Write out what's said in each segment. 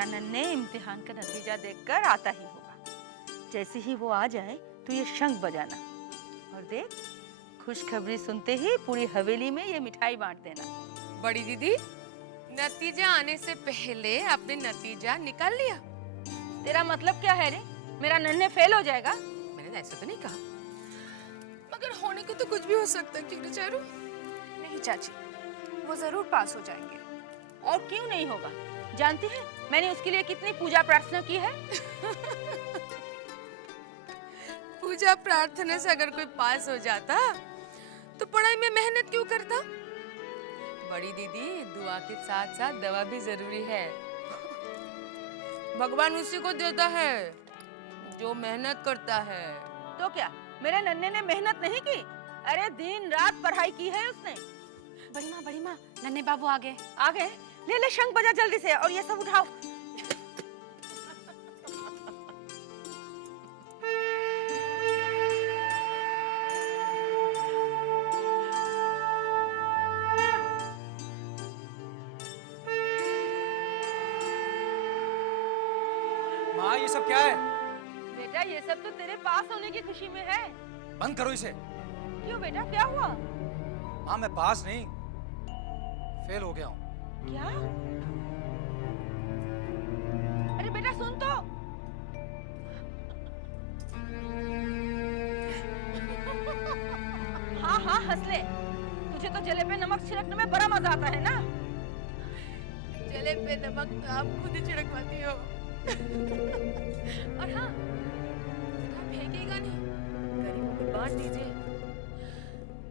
मेरा नन्हे इम्तिहान का नतीजा देखकर आता ही होगा। जैसे ही वो आ जाए तो ये शंख बजाना, और देख खुशखबरी सुनते ही पूरी हवेली में ये मिठाई बांट देना। बड़ी दीदी, नतीजा आने से पहले आपने नतीजा निकाल लिया? तेरा मतलब क्या है रे? मेरा नन्हे फेल हो जाएगा? मैंने ऐसा तो नहीं कहा, मगर होने को तो कुछ भी हो सकता है। क्यों चारू? नहीं चाची, वो जरूर पास हो जाएंगे। और क्यों नहीं होगा? जानती है मैंने उसके लिए कितनी पूजा प्रार्थना की है। पूजा प्रार्थना से अगर कोई पास हो जाता तो पढ़ाई में मेहनत क्यों करता? बड़ी दीदी, दुआ के साथ साथ दवा भी जरूरी है। भगवान उसी को देता है जो मेहनत करता है। तो क्या मेरे नन्हे ने मेहनत नहीं की? अरे दिन रात पढ़ाई की है उसने। बड़ी माँ, नन्हे बाबू आ गए। आ गए? ले ले शंख बजा जल्दी से, और ये सब उठाओ। माँ, ये सब क्या है? बेटा ये सब तो तेरे पास होने की खुशी में है। बंद करो इसे। क्यों बेटा, क्या हुआ? माँ, मैं पास नहीं, फेल हो गया हूँ। क्या? अरे बेटा सुन तो। हाँ हंस ले। तुझे तो जले पे नमक छिड़कने में बड़ा मजा आता है ना? जले पे नमक तो आप खुद ही छिड़कवाती हो। और हाँ, फेंकेगा नहीं, गरीबों को बांट दीजिए।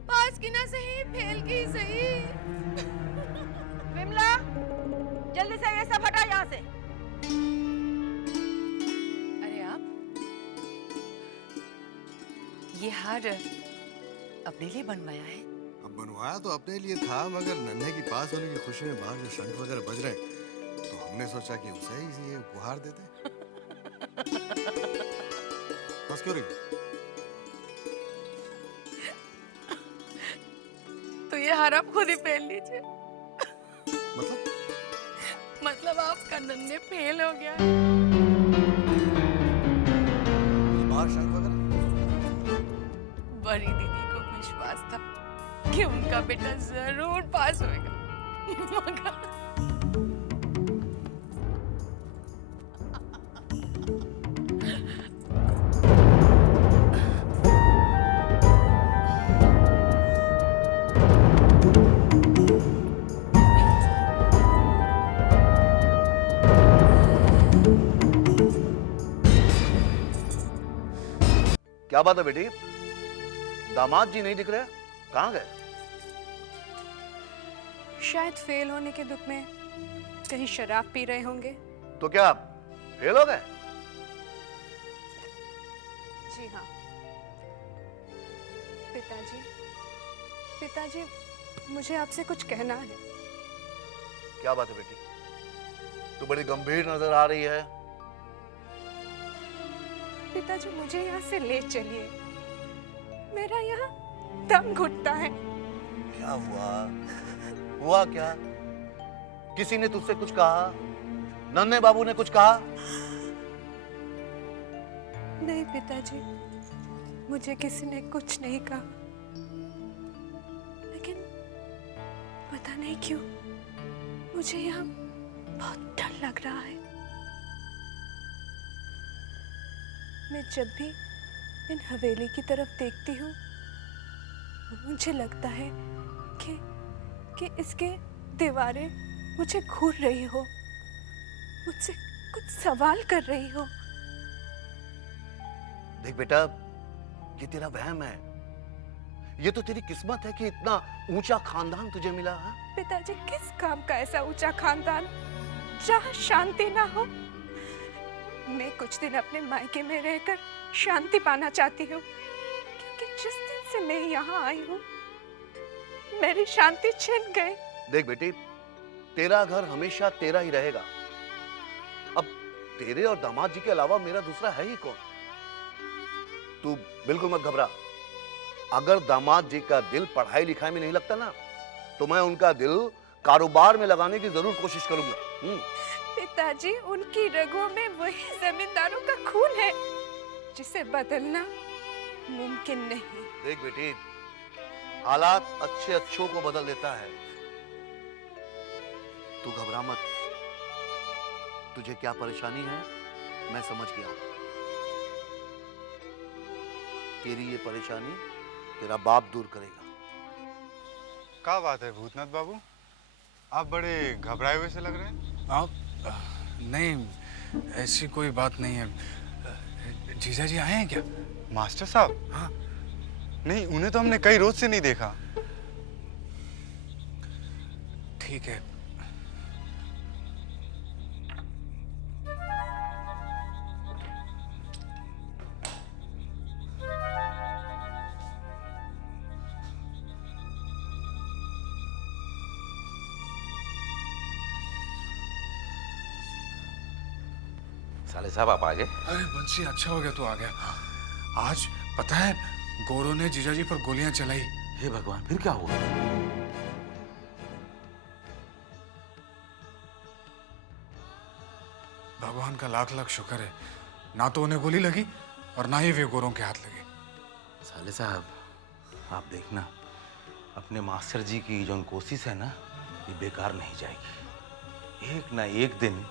पास की ना सही, फेल की सही। विमला, जल्दी से ये सब हटा यहाँ से। अरे आप ये हार अपने लिए बनवाया है? अब बनवाया तो अपने लिए था, मगर नन्हे की पास होने की खुशी में बाहर जो शंख वगैरह बज रहे हैं, तो हमने सोचा कि उसे ही ये उपहार देते। बस क्यों रही? तो ये हार आप खुद ही पहन लीजिए। मतलब आपका नन्हे फेल हो गया है। बाहर शंख वगैरह? बड़ी दीदी को विश्वास था कि उनका बेटा जरूर पास होएगा, मगर क्या बात है बेटी? दामाद जी नहीं दिख रहे, कहाँ गए? शायद फेल होने के दुख में कहीं शराब पी रहे होंगे। तो क्या फेल हो गए? जी हाँ पिताजी, मुझे आपसे कुछ कहना है। क्या बात है बेटी? तू बड़ी गंभीर नजर आ रही है। पिताजी, मुझे यहाँ से ले चलिए, मेरा यहाँ दम घुटता है। क्या हुआ क्या? किसी ने तुझसे कुछ कहा? नन्हे बाबू ने कुछ कहा? नहीं पिताजी, मुझे किसी ने कुछ नहीं कहा, लेकिन पता नहीं क्यों मुझे यहाँ बहुत डर लग रहा है। मैं जब भी इन हवेली की तरफ देखती हूँ, मुझे लगता है कि इसके दीवारें मुझे घूर रही हो, मुझसे कुछ सवाल कर रही हो। देख बेटा, ये तेरा वहम है। ये तो तेरी किस्मत है कि इतना ऊंचा खानदान तुझे मिला है। पिताजी, किस काम का ऐसा ऊंचा खानदान जहाँ शांति ना हो? मैं कुछ दिन अपने मायके में रहकर शांति पाना चाहती हूँ, क्योंकि जिस दिन से मैं यहाँ आई हूँ मेरी शांति छिन गई। देख बेटी, तेरा घर हमेशा तेरा ही रहेगा। अब तेरे और दामाद जी के अलावा मेरा दूसरा है ही कौन? तू बिल्कुल मत घबरा। अगर दामाद जी का दिल पढ़ाई लिखाई में नहीं लगता ना, तो मैं उनका दिल कारोबार में लगाने की जरूर कोशिश करूंगा। पिताजी, उनकी रगों में वही जमींदारों का खून है जिसे बदलना मुमकिन नहीं। देख बेटी, हालात अच्छे अच्छों को बदल देता है। तू घबरा मत। तुझे क्या परेशानी है मैं समझ गया। तेरी ये परेशानी तेरा बाप दूर करेगा। क्या बात है भूतनाथ बाबू, आप बड़े घबराए हुए से लग रहे हैं। आप नहीं, ऐसी कोई बात नहीं है। जीजा जी आए हैं क्या? मास्टर साहब? हाँ। नहीं, उन्हें तो हमने कई रोज से नहीं देखा। ठीक है। साले साहब आप आ गए। अरे बंसी, अच्छा हो गया तू आ गया। आज पता है गोरों ने जीजाजी पर गोलियां चलाई। हे भगवान, फिर क्या हुआ? भगवान का लाख लाख शुक्र है, ना तो उन्हें गोली लगी और ना ही वे गोरों के हाथ लगे। साले साहब आप देखना, अपने मास्टर जी की जो कोशिश है ना, ये बेकार नहीं जाएगी। एक ना एक दिन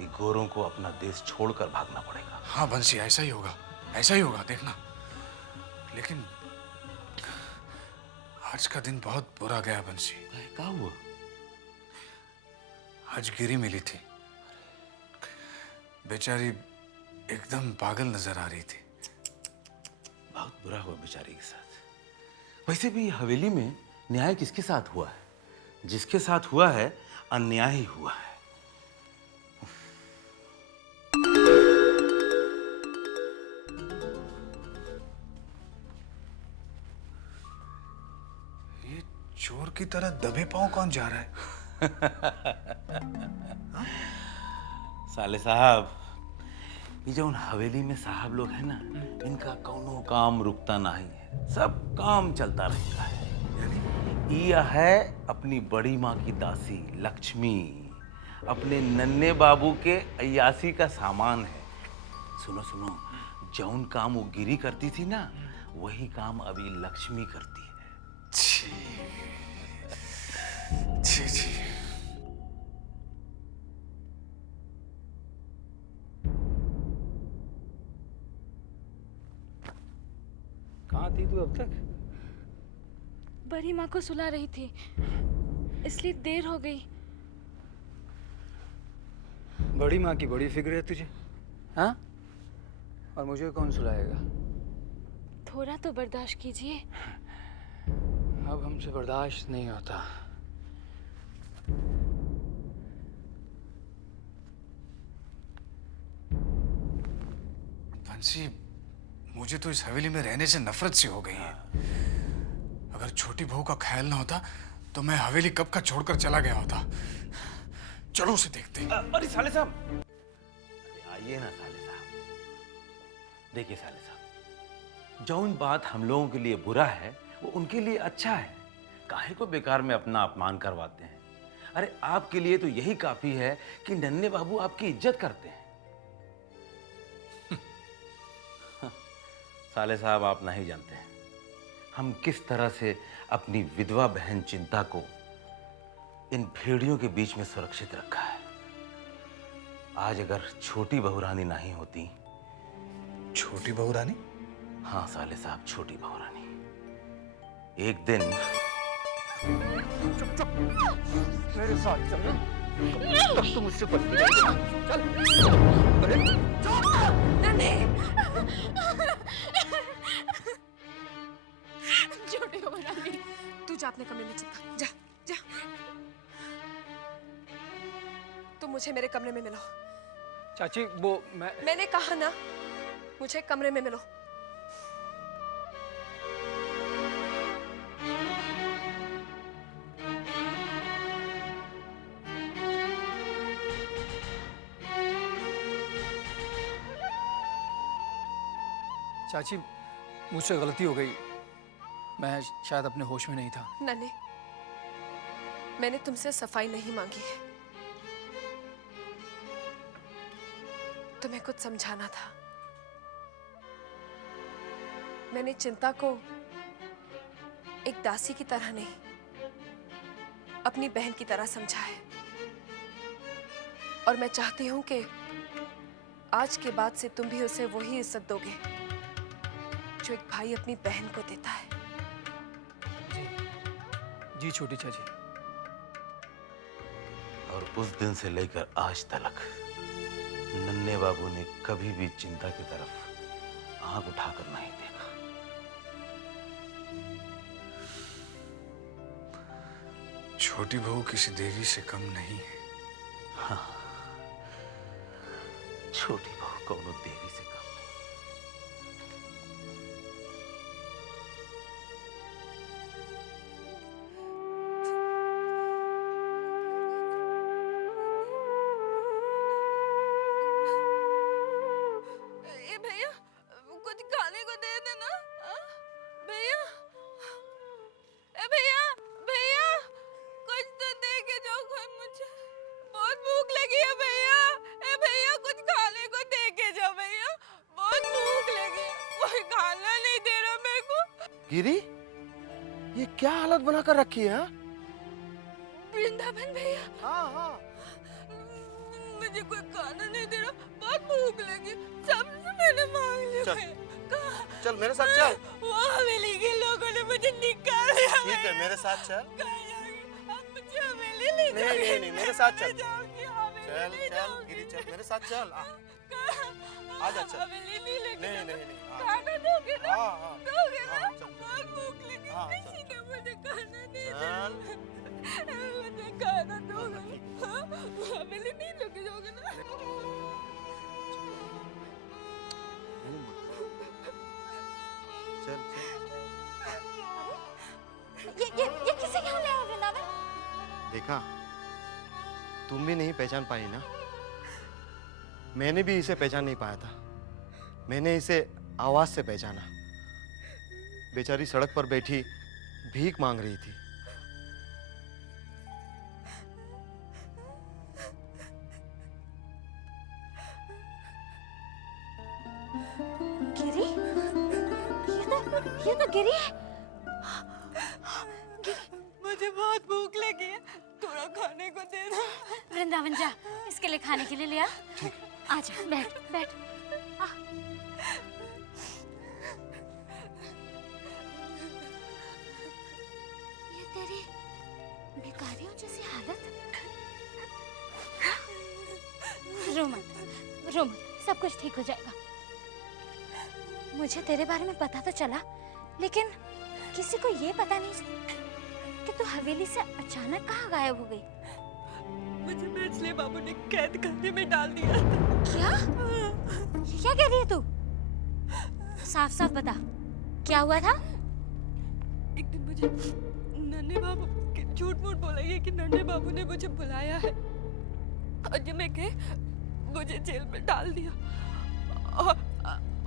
ये गोरों को अपना देश छोड़कर भागना पड़ेगा। हाँ बंसी, ऐसा ही होगा, ऐसा ही होगा, देखना। लेकिन आज का दिन बहुत बुरा गया बंसी। क्या हुआ? आज गिरी मिली थी, बेचारी एकदम पागल नजर आ रही थी। बहुत बुरा हुआ बेचारी के साथ। वैसे भी हवेली में न्याय किसके साथ हुआ है? जिसके साथ हुआ है अन्याय ही हुआ है। ये चोर की तरह दबे पांव कौन जा रहा है? साले साहब, ये जो उन हवेली में साहब लोग हैं ना, इनका कौनो काम रुकता नहीं है, सब काम चलता रहता है। यह है अपनी बड़ी माँ की दासी लक्ष्मी, अपने नन्हे बाबू के अय्यासी का सामान है। सुनो सुनो, जौन काम वो गिरी करती थी ना, वही काम अभी लक्ष्मी करती है। छी छी। कहाँ थी तू अब तक? बड़ी माँ को सुला रही थी, इसलिए देर हो गई। बड़ी माँ की बड़ी फिक्र है तुझे, हाँ? और मुझे कौन सुलाएगा? थोड़ा तो बर्दाश्त कीजिए। अब हमसे बर्दाश्त नहीं होता। बंसी, मुझे तो इस हवेली में रहने से नफरत सी हो गई है। अगर छोटी बहू का ख्याल ना होता तो मैं हवेली कब का छोड़कर चला गया होता। चलो उसे देखते हैं। अरे साले साहब, अरे आइए ना साले साहब। देखिए साले साहब, जौन बात हम लोगों के लिए बुरा है वो उनके लिए अच्छा है। काहे को बेकार में अपना अपमान करवाते हैं? अरे आपके लिए तो यही काफी है कि नन्हे बाबू आपकी इज्जत करते हैं। साले साहब, आप नहीं जानते हैं हम किस तरह से अपनी विधवा बहन चिंता को इन भेड़ियों के बीच में सुरक्षित रखा है। आज अगर छोटी बहू रानी नहीं होती। छोटी बहू रानी? हाँ साले साहब, छोटी बहू रानी। एक दिन चुप चुप, मेरे साथ चल। तब तुम मुझसे बचती नहीं। चल। अरे छोटी बहू रानी, तू जा अपने कमरे में चल। जा जा। तुम मुझे मेरे कमरे में मिलो। चाची, वो मैंने कहा ना, मुझे कमरे में मिलो। चाची, मुझसे गलती हो गई। मैं शायद अपने होश में नहीं था। नन्हे, मैंने तुमसे सफाई नहीं मांगी है। तुम्हें कुछ समझाना था। मैंने चिंता को एक दासी की तरह नहीं, अपनी बहन की तरह समझा है। और मैं चाहती हूं कि आज के बाद से तुम भी उसे वही इज्जत दोगे जो एक भाई अपनी बहन को देता है। जी छोटी चाची। और उस दिन से लेकर आज तक नन्हे बाबू ने कभी भी चिंता की तरफ आंख उठाकर नहीं देखा। छोटी बहू किसी देवी से कम नहीं है। हाँ, छोटी बहू कौनो देवी से कम नहीं। ए भैया, कुछ खाने को दे देना। भैया, ए भैया, भैया, कुछ तो दे के जाओ कोई, मुझे बहुत भूख लगी है भैया। ए भैया, कुछ खाने को दे के जाओ भैया, बहुत भूख लगी है। कोई खाना नहीं दे रहा मेरे को। गिरी, ये क्या हालत बनाकर रखी है? वृंदावन भैया, हाँ हाँ। मुझे कोई खाना नहीं दे रहा, बहुत भूख लगी। सबसे मैंने मांग लिया चल। भैया। चल मेरे साथ चल। वो हवेली के लोगों ने मुझे निकाल दिया। ठीक है, मेरे साथ चल। कहाँ जाऊंगी? अब मुझे हवेली ले नहीं, जाओगे? नहीं, नहीं, मेरे साथ चल। ले जाओगे, हवेली चल ले चल जाओगे? गिरी, चल मेरे साथ चल। कहाँ? आजा, चल। हवेली नहीं लेके नहीं, जाना। नहीं, नहीं, हाँ। खाना दोगे ना? हाँ, हाँ। दोगे ना? हाँ, चल। बहुत भूख लगी। हाँ, चल। किसी ने मुझे खाना नहीं चल। दिया। मुझे खाना दोगे ना? हाँ? हवेली नहीं लेके जाओगे ना? चल चल। ये किसे क्यों ले आए वृंदावन? देखा, तुम भी नहीं पहचान पाई ना। मैंने भी इसे पहचान नहीं पाया था। मैंने इसे आवाज से पहचाना। बेचारी सड़क पर बैठी भीख मांग रही थी। गिरी, ये तो गिरी है। मुझे बहुत भूख लगी है, थोड़ा खाने को दे दो। वृंदावन जा, इसके लिए खाने के लिए लिया। आजा, बैठ बैठ। आ। ये तेरी भिखारियों जैसी हालत। रो मत, रो मत, सब कुछ ठीक हो जाएगा। मुझे तेरे बारे में पता तो चला, लेकिन किसी को ये पता नहीं कि तू हवेली से अचानक कहाँ गायब हो गई। मुझे बैचले बाबू ने कैद खाने में डाल दिया था। क्या? क्या कह रही है तू? साफ साफ बता, क्या हुआ था? एक दिन मुझे नन्हे बाबू झूठ मूठ बोला ये कि नन्हे बाबू ने मुझे बुलाया है और जब मैं गए मुझे जेल में डाल दिया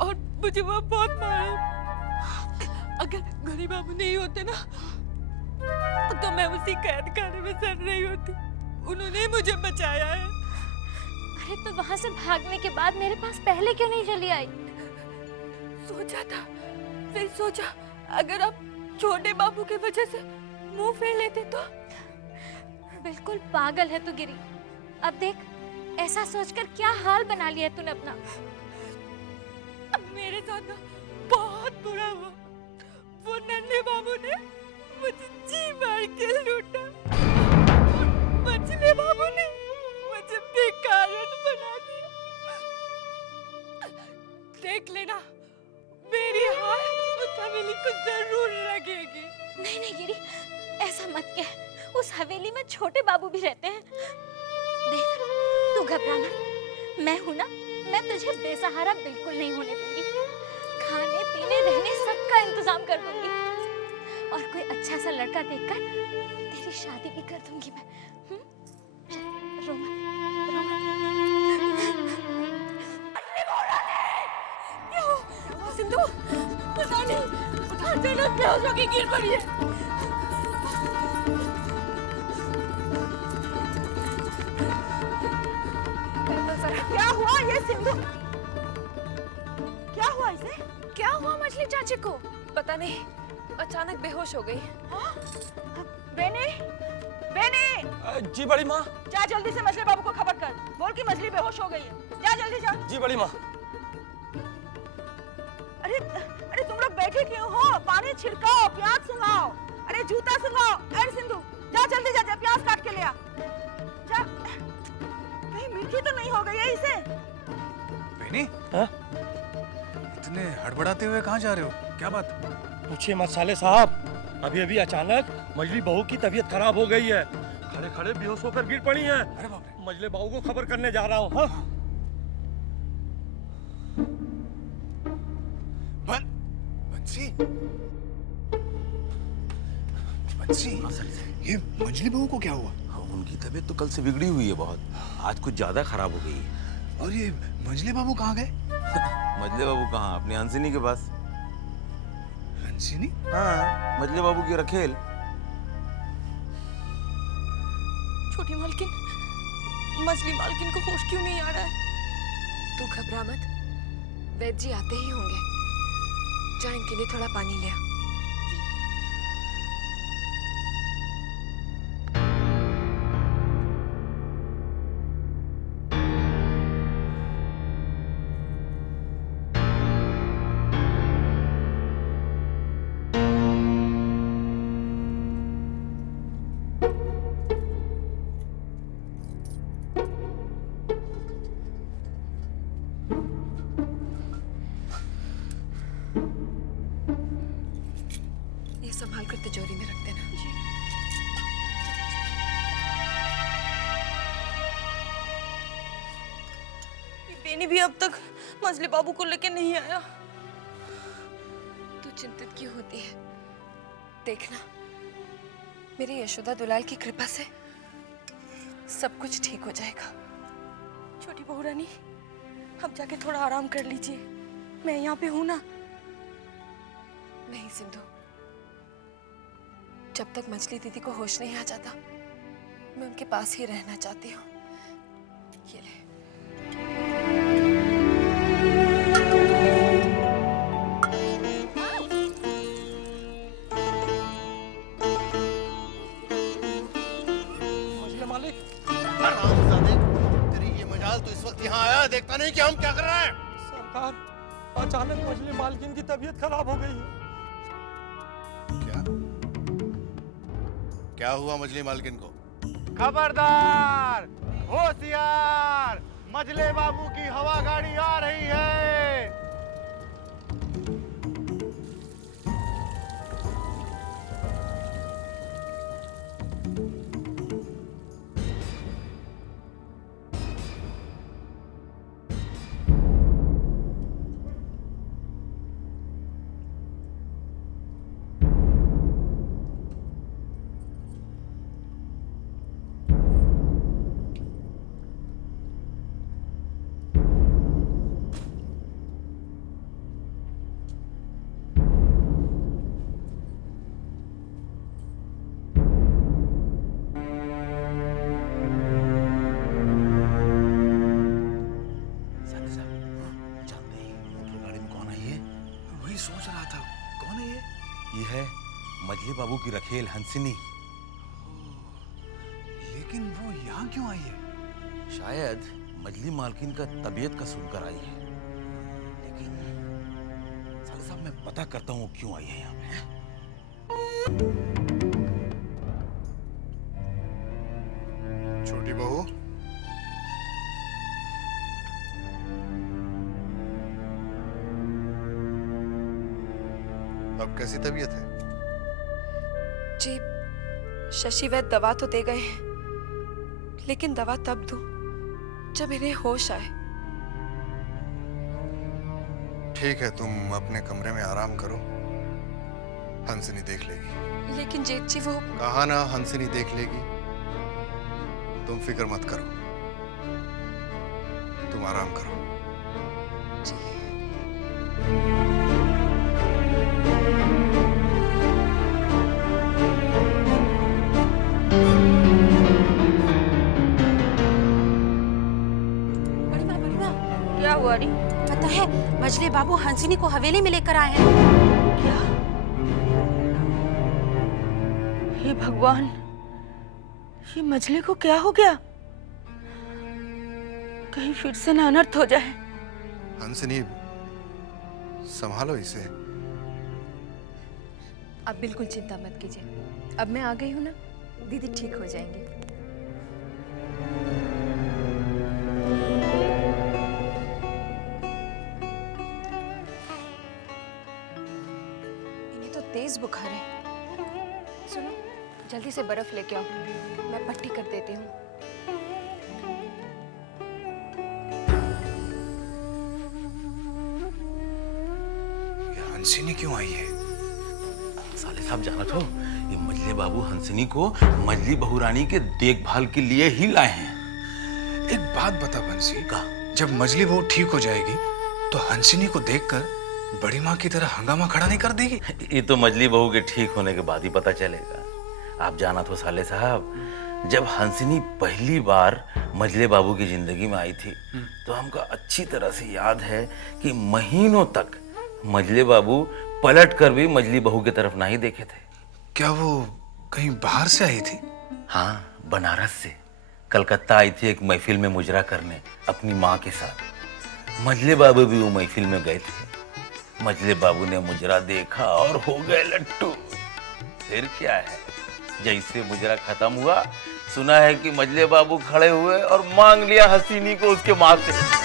और मुझे वहाँ बहुत मारा। अगर गरीब बाबू नहीं होते ना तो मैं उसी कैद खाने में सड़ रही होती। उन्होंने मुझे बचाया है। अरे तो वहाँ से भागने के बाद मेरे पास पहले क्यों नहीं चली आई? सोचा था, फिर सोचा अगर आप छोटे बाबू की वजह से मुंह फेर लेते तो। बिल्कुल पागल है तू गिरी। अब देख, ऐसा सोचकर क्या हाल बना लिया तूने अपना। अब मेरे साथ ना बहुत बुरा हुआ। वो नन्हे बाबू ने मुझे जी मार के लूटा। मछली बाबू ने मुझे बेकार बना दिया। देख लेना, मेरी हार उस हवेली को जरूर लगेगी। नहीं नहीं गिरी, ऐसा मत कह। उस हवेली में छोटे बाबू भी रहते हैं। देख, तू घबरा मत, मैं हूं ना। मैं तुझे बेसहारा बिल्कुल नहीं होने दूंगी। खाने पीने रहने सबका इंतजाम कर दूंगी और कोई अच्छा सा लड़का देखकर तेरी शादी भी कर दूंगी मैं। चल, रो मत, रो मत। सिंधु, पता नहीं अचानक बेहोश होके गिर पड़ी है। जरा क्या हुआ ये सिंधु? क्या हुआ इसे? क्या हुआ मछली चाची को? पता नहीं, अचानक बेहोश हो गई। बेनी, बेनी! जी बड़ी माँ। जा जल्दी से मछली बाबू को खबर कर, बोल कि मछली बेहोश हो गई है। जा जल्दी जा। जी बड़ी माँ। अरे अरे तुम लोग बैठे क्यों हो? पानी छिड़काओ, प्याज सुंघाओ, अरे जूता सुंघाओ। अरे सिंधु जा जल्दी जा, जा प्याज काट के ले आ। जा, कहीं मिर्ची तो नहीं हो गई है इसे? बेनी, हाँ? इतने हड़बड़ाते हुए कहाँ जा रहे हो? क्या बात? पूछिए मत साले साहब, अभी अभी अचानक मजली बहू की तबीयत खराब हो गई है। खड़े खड़े बेहोश होकर गिर पड़ी है। अरे बाप रे। मजले बहू को खबर करने जा रहा हूँ। हाँ? बंसी, बंसी, ये मंजली बहू को क्या हुआ? हाँ, उनकी तबीयत तो कल से बिगड़ी हुई है बहुत, आज कुछ ज्यादा खराब हो गई है। और ये मंजली बाबू कहाँ गए? मजले बाबू कहाँ? अपनी हंसिनी के पास। हंसिनी? हाँ, मजले बाबू की रखेल। छोटी मालकिन, मछली मालकिन को होश क्यों नहीं आ रहा है? तू घबरा मत, वैद्य जी आते ही होंगे। जा इनके लिए थोड़ा पानी ले आ। ये संभाल कर तिजोरी में रख देना। बेनी भी अब तक मजली बाबू को लेके नहीं आया। तू चिंतित क्यों होती है? देखना, मेरी यशोदा दुलाल की कृपा से सब कुछ ठीक हो जाएगा। छोटी बहू रानी, अब जाके थोड़ा आराम कर लीजिए, मैं यहाँ पे हूँ ना। नहीं सिंधु, जब तक मछली दीदी को होश नहीं आ जाता, मैं उनके पास ही रहना चाहती हूँ। ये ले। मजले मालिक, तेरी ये मजाल तो इस वक्त यहाँ आया, देखता नहीं कि हम क्या कर रहे हैं? सरकार, अचानक मजली मालकिन की तबीयत खराब हो गई है। क्या? क्या हुआ मछली मालकिन को? खबरदार, होशियार, मजले बाबू की हवा गाड़ी आ रही है। सोच रहा था, कौन है ये? ये है मजले बाबू की रखेल हंसिनी। लेकिन वो यहाँ क्यों आई है? शायद मजली मालकिन का तबीयत का सुनकर आई है, लेकिन साले साहब मैं पता करता हूँ क्यों आई है यहाँ पे। छोटी बहू, अब कैसी तबीयत है? जी, शशि वैद्य दवा तो दे गए हैं, लेकिन दवा तब दूं जब इन्हें होश आए। ठीक है, तुम अपने कमरे में आराम करो, हंसिनी देख लेगी। लेकिन जेठ जी, वो कहा ना हंसिनी देख लेगी। तुम फिक्र मत करो, तुम आराम करो। बड़ी माँ, क्या हुआ री? पता है मजले बाबू हंसिनी को हवेली में लेकर आए हैं। क्या? हे भगवान, ये मजले को क्या हो गया? कहीं फिर से ना अनर्थ हो जाए। हंसनी, संभालो इसे। आप बिल्कुल चिंता मत कीजिए, अब मैं आ गई हूँ ना, दीदी ठीक हो जाएंगी। इन्हें तो तेज बुखार है। सुनो, जल्दी से बर्फ लेके आओ, मैं पट्टी कर देती हूँ। हंसिनी क्यों आई है? साले साहब जाना तो ये मजले बाबू हंसिनी को मजली बहुरानी के देखभाल के लिए ही लाए हैं। एक बात बता बंसी, का जब मजली बहू ठीक हो जाएगी तो हंसिनी को देखकर बड़ी माँ की तरह हंगामा खड़ा नहीं कर देगी? ये तो मजली बहू के ठीक होने के बाद ही पता चलेगा। आप जाना तो साले साहब, जब हंसिनी पहली बार मजले बाबू की जिंदगी में आई थी तो हमको अच्छी तरह से याद है कि महीनों तक मजले बाबू पलट कर भी मजली बहू की तरफ नहीं देखे थे। क्या वो कहीं बाहर से आई थी? हाँ, बनारस से कलकत्ता आई थी एक महफिल में मुजरा करने अपनी माँ के साथ। मजले बाबू भी वो महफिल में गए थे। मजले बाबू ने मुजरा देखा और हो गए लट्टू। फिर क्या है, जैसे मुजरा खत्म हुआ सुना है कि मजले बाबू खड़े हुए और मांग लिया हसीनी को उसके माँ से।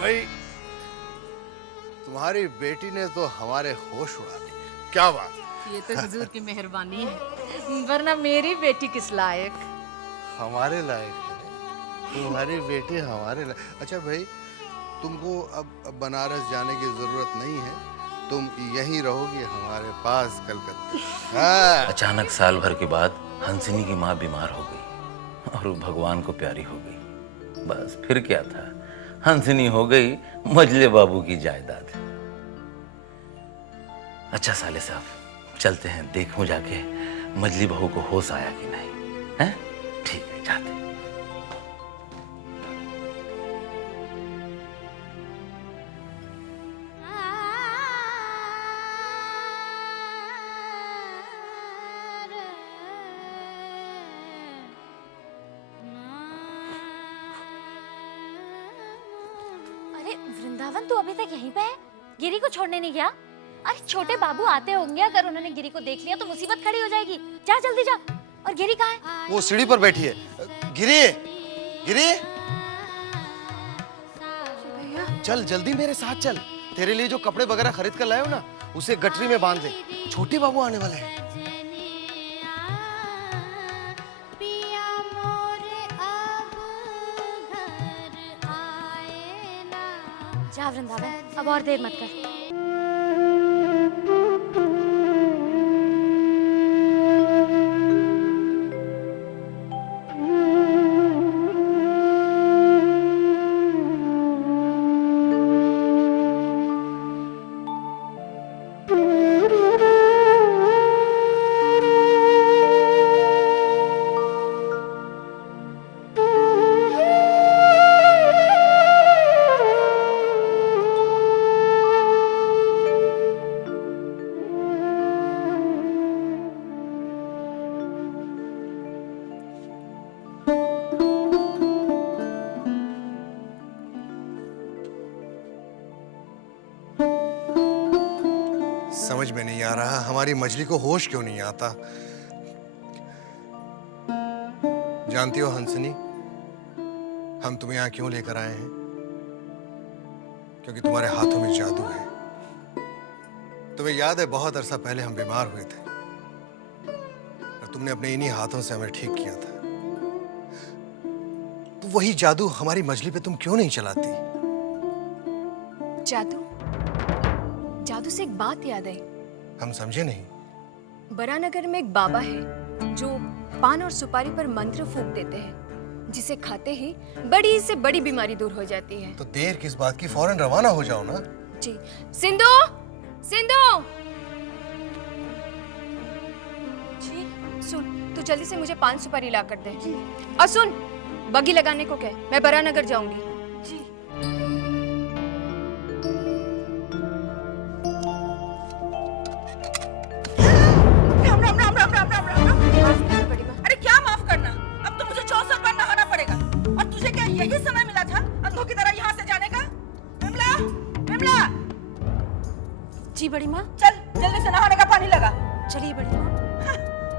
भाई, तुम्हारी बेटी ने तो हमारे होश उड़ा दिए। क्या बात है? ये तो हुजूर की मेहरबानी है, वरना मेरी बेटी किस लायक। हमारे लायक है तुम्हारी बेटी, हमारे लायक। अच्छा भाई, तुमको अब बनारस जाने की जरूरत नहीं है, तुम यहीं रहोगी हमारे पास कलकत्ता। हाँ। अचानक साल भर के बाद हंसिनी की माँ बीमार हो गई और वो भगवान को प्यारी हो गई। बस फिर क्या था, हंसिनी हो गई मजले बाबू की जायदाद। अच्छा साले साहब, चलते हैं, देखूं जाके मजली बहू को होश आया कि नहीं। हैं? ठीक है, जाते हैं। अरे वृंदावन तू अभी तक यहीं पे है? गिरी को छोड़ने नहीं गया? अरे छोटे बाबू आते होंगे, अगर उन्होंने गिरी को देख लिया तो मुसीबत खड़ी हो जाएगी। जा जल्दी जा। और गिरी कहाँ है? वो सीढ़ी पर बैठी है। गिरी, गिरी, चल जल्दी मेरे साथ चल। तेरे लिए जो कपड़े वगैरह खरीद कर लाए हो ना, उसे गठरी में बांध दे, छोटे बाबू आने वाले हैं। जा वृंदावन, अब और देर मत कर। समझ में नहीं आ रहा हमारी मछली को होश क्यों नहीं आता। जानती हो हंसनी, हम तुम्हें यहाँ क्यों लेकर आए हैं? क्योंकि तुम्हारे हाथों में जादू है। तुम्हें याद है बहुत अरसा पहले हम बीमार हुए थे और तुमने अपने इन्हीं हाथों से हमें ठीक किया था। तो वही जादू हमारी मछली पे तुम क्यों नहीं चलाती? जादू? जादू से एक बात याद आई। हम समझे नहीं। बरानगर में एक बाबा है जो पान और सुपारी पर मंत्र फूंक देते हैं, जिसे खाते ही बड़ी से बड़ी बीमारी दूर हो जाती है। तो देर किस बात की, फौरन रवाना हो जाओ ना। जी। सिंधु, सिंधु, जी सुन, तू जल्दी से मुझे पान सुपारी ला कर दे। और सुन, बगी लगाने को कह, मैं बरानगर जाऊंगी। जी। राम राम राम राम राम राम राम राम। माफ करना बड़ी माँ। अरे क्या माफ करना, अब तो मुझे 64 बार नहाना पड़ेगा। और तुझे क्या यही समय मिला था अंधों की तरह यहाँ से जाने का? विमला, विमला, जी बड़ी माँ। चल जल्दी से नहाने का पानी लगा। चलिए बड़ी माँ।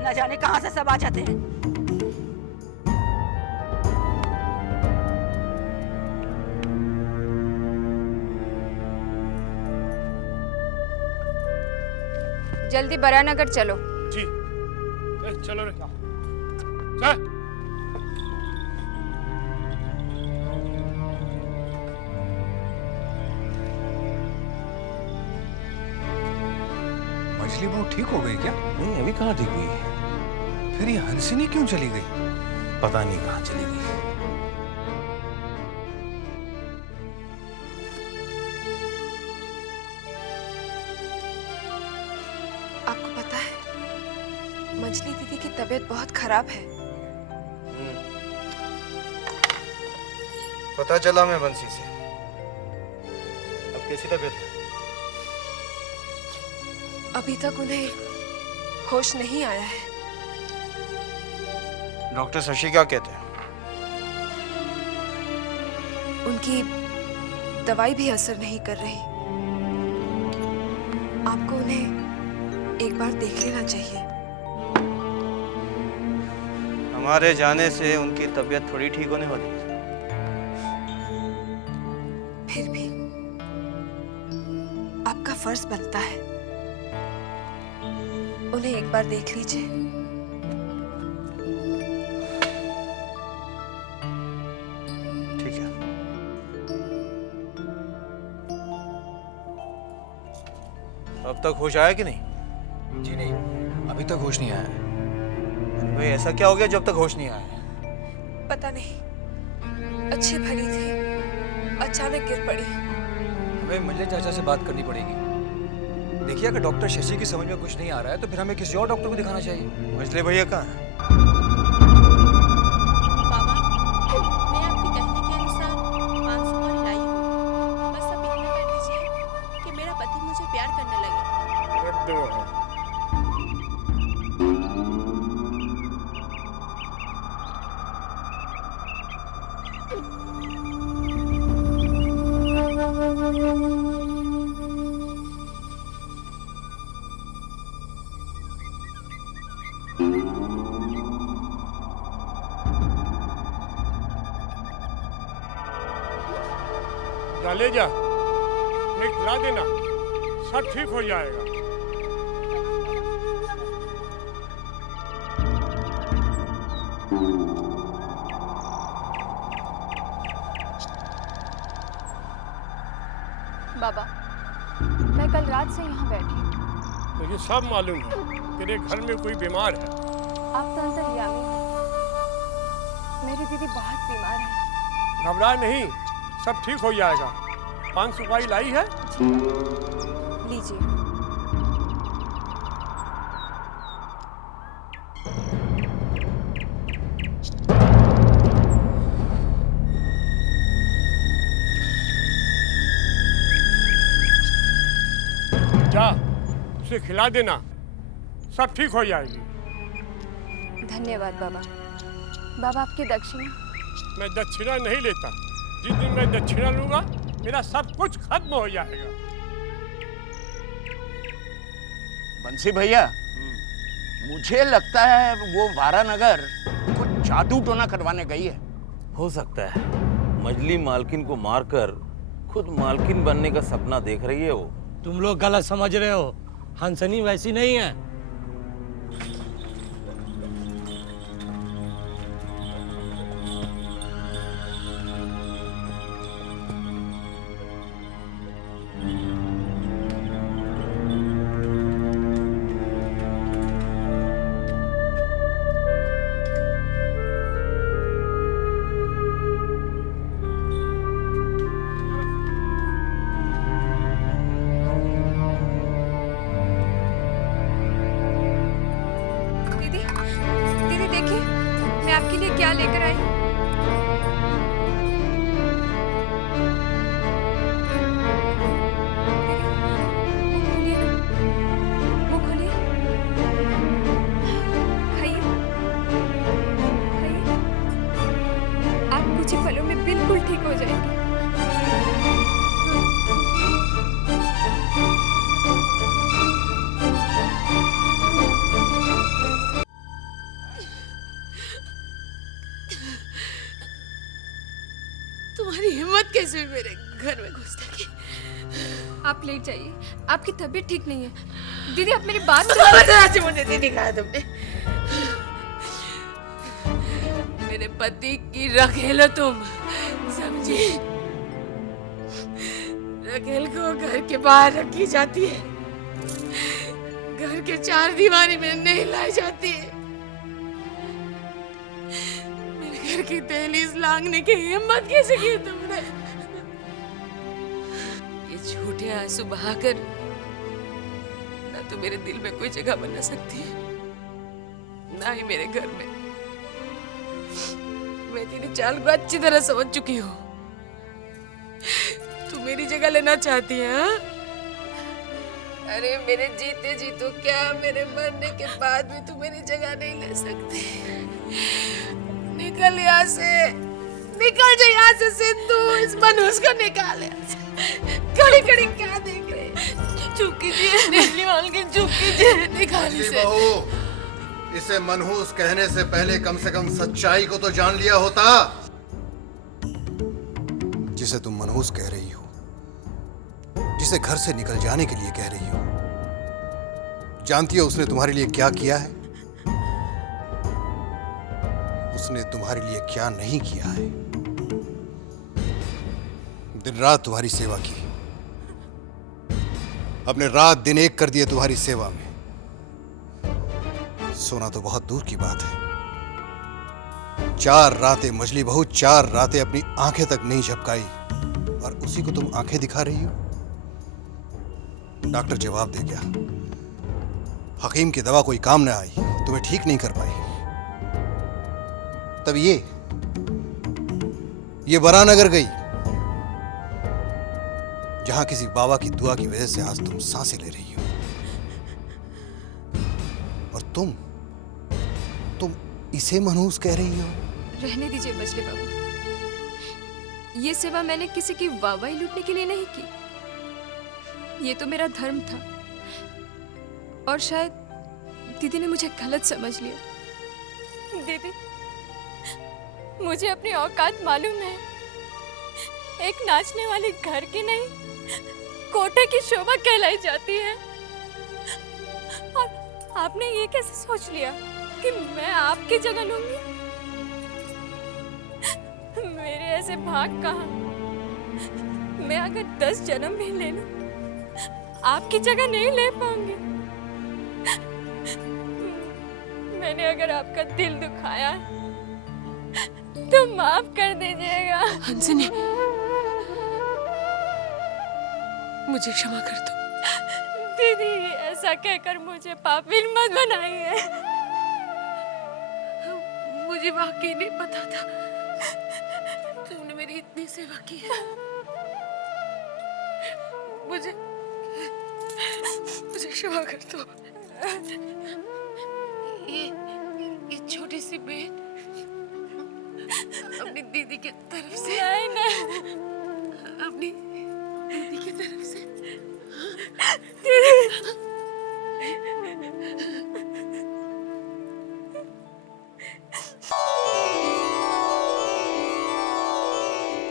न जाने कहाँ से सब आ जाते हैं। जल्दी बरानगर चलो। जी। चलो रे। चल। मछली बहू ठीक हो गई क्या? नहीं, अभी कहाँ ठीक हुई है? फिर ये हंसिनी क्यों चली गई? पता नहीं कहाँ चली गई। आपको पता है, मंजली दीदी की तबीयत बहुत खराब है। पता चला मैं बंसी से। अब कैसी तबीयत है? अभी तक उन्हें होश नहीं आया है। डॉक्टर शशि क्या कहते हैं? उनकी दवाई भी असर नहीं कर रही। आपको उन्हें एक बार देख लेना चाहिए। हमारे जाने से उनकी तबीयत थोड़ी ठीक होने वाली है। फिर भी आपका फर्ज बनता है, उन्हें एक बार देख लीजिए। ठीक है। अब तक होश आया कि नहीं? जी नहीं, अभी तक होश नहीं आया है। भाई ऐसा क्या हो गया जब तक होश नहीं आया? पता नहीं, अच्छी भली थी, अचानक गिर पड़ी। हमें मंजले चाचा से बात करनी पड़ेगी। देखिए, अगर डॉक्टर शशि की समझ में कुछ नहीं आ रहा है तो फिर हमें किसी और डॉक्टर को दिखाना चाहिए। मंजले भैया कहाँ हैं? बाबा, मैं आपके कहने के अनुसार 5 सुपारी लाई हूँ। बस अब इतना कर लीजिए कि मेरा पति मुझे प्यार करने लगे। ले जा, मैं खिला देना, सब ठीक हो जाएगा। बाबा, मैं कल रात से यहाँ बैठी हूँ। मुझे सब मालूम है, तेरे घर में कोई बीमार है। आप तो अंतर्यामी हैं। मेरी दीदी बहुत बीमार है। घबरा नहीं, सब ठीक हो जाएगा। 5 सुपारी लाई है? लीजिए। जा, उसे खिला देना, सब ठीक हो जाएगी। धन्यवाद बाबा। बाबा, आपकी दक्षिणा? मैं दक्षिणा नहीं लेता। जिस दिन मैं दक्षिणा लूंगा, मेरा सब कुछ खत्म हो जाएगा। बंसी भैया, मुझे लगता है वो वारानगर कुछ जादू टोना करवाने गई है। हो सकता है। मजली मालकिन को मारकर खुद मालकिन बनने का सपना देख रही है वो। तुम लोग गलत समझ रहे हो, हंसनी वैसी नहीं है। लिए क्या लेकर आई हूँ। मुंह खोलिए, खाइए, खाइए। आप कुछ ही पलों में बिल्कुल ठीक हो जाएंगे। तुम्हारी हिम्मत कैसे हुई मेरे घर में घुसने की? आप लेट जाइए, आपकी तबीयत ठीक नहीं है। दीदी आप मेरी बात आज मुझे नहीं दिखाया तुमने। मेरे पति की रखेल हो तुम, समझी? रखेल को घर के बाहर रखी जाती है, घर के चार दीवारी में नहीं लाई जाती है। मेरे घर की दहलीज लांघने की हिम्मत कैसे की तुमने? ये झूठे आंसू बहाकर ना तो मेरे दिल में कोई जगह बना सकती है, ना ही मेरे घर में। मैं तेरी चाल को अच्छी तरह समझ चुकी हूँ। तू मेरी जगह लेना चाहती है, हाँ? अरे मेरे जीते जी तो क्या, मेरे मरने के बाद भी तू मेरी जगह नहीं ले सकती। निकल यहाँ से, निकल जा यहाँ से सिंधु। इस मनहूस को निकाल यहाँ से। खड़ी खड़ी क्या देख रहे? चुप कीजिए, निकली वाल के चुप कीजिए, निकाल इसे। इसे मनहूस कहने से पहले कम से कम सच्चाई को तो जान लिया होता। जिसे तुम मनहूस कह रही हो, जिसे घर से निकल जाने के लिए कह रही हो, जानती हो उसने तुम्हारे लिए क्या किया है? उसने तुम्हारे लिए क्या नहीं किया है? दिन रात तुम्हारी सेवा की, अपने रात दिन एक कर दिए तुम्हारी सेवा में। सोना तो बहुत दूर की बात है। 4 रातें मजली बहू, 4 रातें अपनी आंखें तक नहीं झपकाई, और उसी को तुम आंखें दिखा रही हो। डॉक्टर जवाब दे गया, हकीम की दवा कोई काम न आई, तुम्हें ठीक नहीं कर पाई। तब ये बरानगर गई, जहां किसी बाबा की दुआ की वजह से आज तुम सांसें ले रही हो। और तुम इसे मनहूस कह रही हो? रहने दीजिए मछली बाबू, ये सेवा मैंने किसी की वाहवाही लूटने के लिए नहीं की। ये तो मेरा धर्म था, और शायद दीदी ने मुझे गलत समझ लिया। दीदी, मुझे अपनी औकात मालूम है। एक नाचने वाली घर की नहीं, कोठे की शोभा कहलाई जाती है। और आपने ये कैसे सोच लिया कि मैं आपकी जगह लूंगी? मेरे ऐसे भाग कहाँ? मैं अगर 10 जन्म भी ले लूं, आपकी जगह नहीं ले पाऊंगी। मैंने अगर आपका दिल दुखाया तो माफ कर दीजिएगा। हंसनी, मुझे क्षमा कर दो। दीदी, ऐसा कहकर मुझे पापी मत बनाइए। मुझे वाकई नहीं पता था तुमने मेरी इतनी सेवा की है। मुझे क्षमा कर दो। ये छोटी सी बेट अपनी दीदी की तरफ से। नहीं, अपनी दीदी की तरफ से।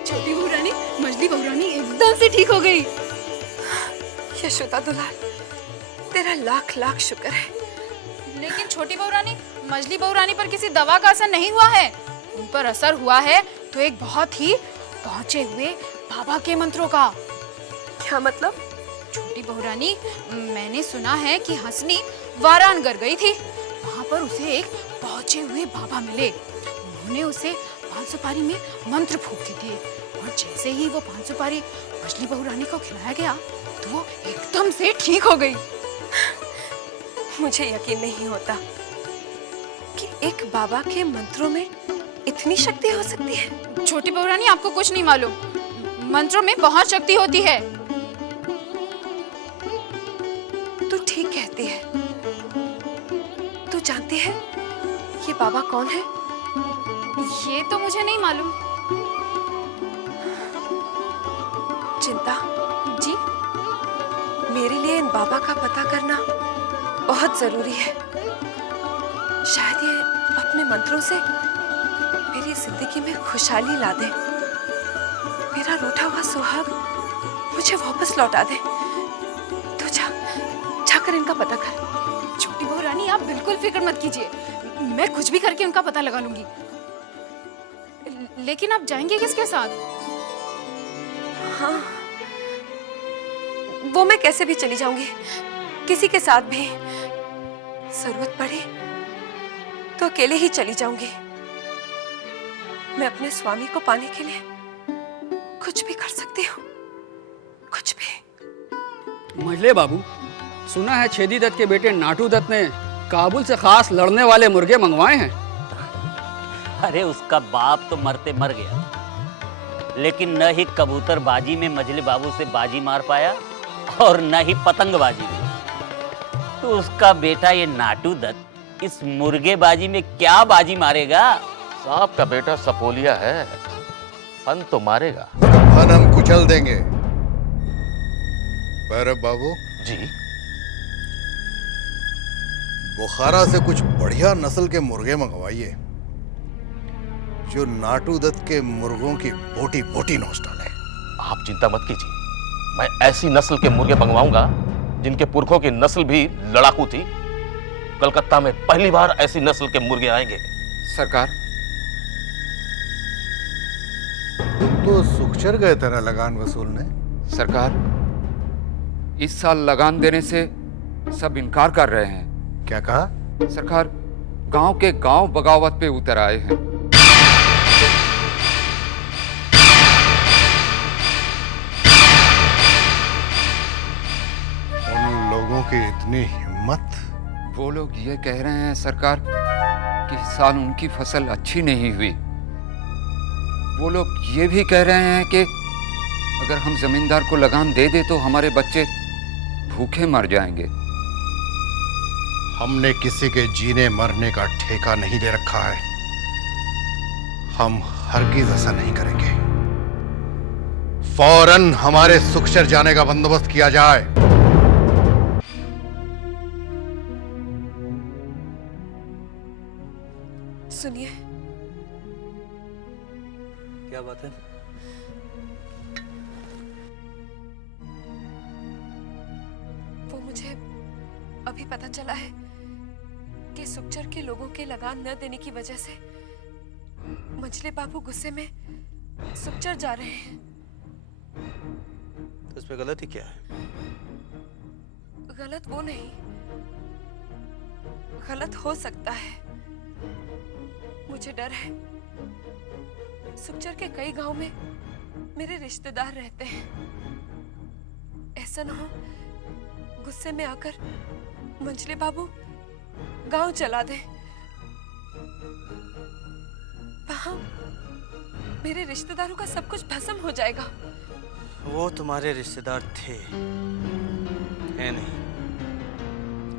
छोटी बहू रानी, मजली बहू रानी एकदम से ठीक हो गई। यशोदा दुलार, तेरा लाख लाख शुक्र है। लेकिन छोटी बहू रानी, मजली बहू रानी पर किसी दवा का असर नहीं हुआ है। उन पर असर हुआ है तो एक बहुत ही पहुंचे हुए बाबा के मंत्रों का। क्या मतलब? छोटी बहू रानी, मैंने सुना है कि हंसनी वाराणगर गई थी। वहां पर उसे एक पहुंचे हुए बाबा मिले। उन्होंने उसे 5 सुपारी में मंत्र फूंक के दिए, और जैसे ही वो 5 सुपारी मछली बहू रानी को खिलाया गया तो वो एकदम से ठीक हो गई। मुझे यकीन नहीं होता कि एक बाबा के मंत्रों में इतनी शक्ति हो सकती है? छोटी बहू रानी, आपको कुछ नहीं मालूम। मंत्रों में बहुत शक्ति होती है। तू ठीक कहती है। तू जानती है ये बाबा कौन है? ये तो मुझे नहीं मालूम। चिंता जी, मेरे लिए इन बाबा का पता करना बहुत जरूरी है। शायद ये अपने मंत्रों से मेरी जिंदगी में खुशहाली ला दे, मेरा रूठा हुआ सुहाग मुझे वापस लौटा दे। तू जाकर इनका पता कर। छोटी बहू रानी, आप बिल्कुल फिक्र मत कीजिए, मैं कुछ भी करके उनका पता लगा लूंगी। लेकिन आप जाएंगे किसके साथ? हाँ, वो मैं कैसे भी चली जाऊंगी, किसी के साथ भी। जरूरत पड़ी तो अकेले ही चली जाऊंगी। मैं अपने स्वामी को पाने के लिए कुछ भी कर सकती हूँ, कुछ भी। मजले बाबू, सुना है छेदी दत्त के बेटे नाटू दत्त ने काबुल से खास लड़ने वाले मुर्गे मंगवाए हैं। अरे उसका बाप तो मरते मर गया, लेकिन न ही कबूतरबाजी में मजले बाबू से बाजी मार पाया और न ही पतंगबाजी में। तो उसका बेटा ये नाटू दत्त इस मुर्गेबाजी में क्या बाजी मारेगा? सांप का बेटा सपोलिया है, फन तो मारेगा। फन हम कुचल देंगे। भैरव बाबू जी, बुखारा से कुछ बढ़िया नस्ल के मुर्गे मंगवाइए जो नाटू दत्त के मुर्गों की बोटी बोटी नोच डाले। आप चिंता मत कीजिए, मैं ऐसी नस्ल के मुर्गे मंगवाऊंगा जिनके पुरखों की नस्ल भी लड़ाकू थी। कलकत्ता में पहली बार ऐसी नस्ल के मुर्गे आएंगे। सरकार, तुम तो सुखचर गए थे ना लगान वसूलने। सरकार, इस साल लगान देने से सब इनकार कर रहे हैं। क्या कहा? सरकार, गांव के गांव बगावत पे उतर आए हैं। उन लोगों की इतनी हिम्मत? वो लोग ये कह रहे हैं सरकार कि इस साल उनकी फसल अच्छी नहीं हुई। वो लोग ये भी कह रहे हैं कि अगर हम जमींदार को लगान दे दे तो हमारे बच्चे भूखे मर जाएंगे। हमने किसी के जीने मरने का ठेका नहीं दे रखा है। हम हरगिज ऐसा नहीं करेंगे। फौरन हमारे सुखचर जाने का बंदोबस्त किया जाए। सुनिए। क्या बात है? वो मुझे अभी पता चला है कि सुखचर के लोगों के लगान न देने की वजह से मजले बाबू गुस्से में सुखचर जा रहे हैं। तो इसमें गलती क्या है? गलत वो नहीं, गलत हो सकता है। मुझे डर है, सुखचर के कई गांव में मेरे रिश्तेदार रहते हैं। ऐसा न हो गुस्से में आकर मंजले बाबू गांव चला दे। वहां मेरे रिश्तेदारों का सब कुछ भस्म हो जाएगा। वो तुम्हारे रिश्तेदार थे, है नहीं।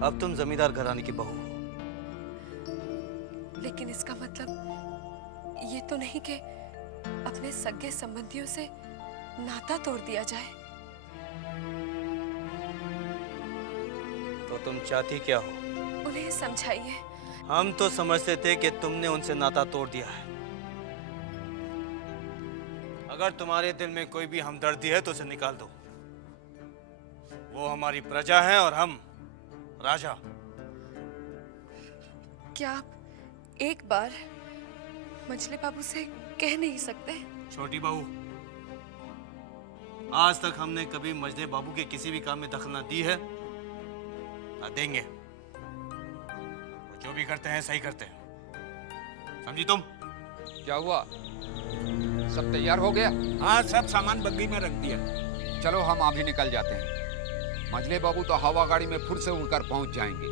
अब तुम जमींदार घराने की बहू हो। लेकिन इसका मतलब ये तो नहीं कि अपने सगे संबंधियों से नाता तोड़ दिया जाए। तो तुम चाहती क्या हो? उन्हें समझाइए। हम तो समझते थे कि तुमने उनसे नाता तोड़ दिया है। अगर तुम्हारे दिल में कोई भी हमदर्दी है तो उसे निकाल दो। वो हमारी प्रजा है और हम राजा। क्या आप एक बार मजले बाबू से कह नहीं सकते? छोटी बहू, आज तक हमने कभी मजले बाबू के किसी भी काम में दखल ना दी है ना देंगे। जो भी करते हैं सही करते हैं, समझी तुम? क्या हुआ, सब तैयार हो गया? हाँ, सब सामान बग्गी में रख दिया। चलो हम अभी निकल जाते हैं। मजले बाबू तो हवा गाड़ी में फुट से उड़कर पहुंच जाएंगे।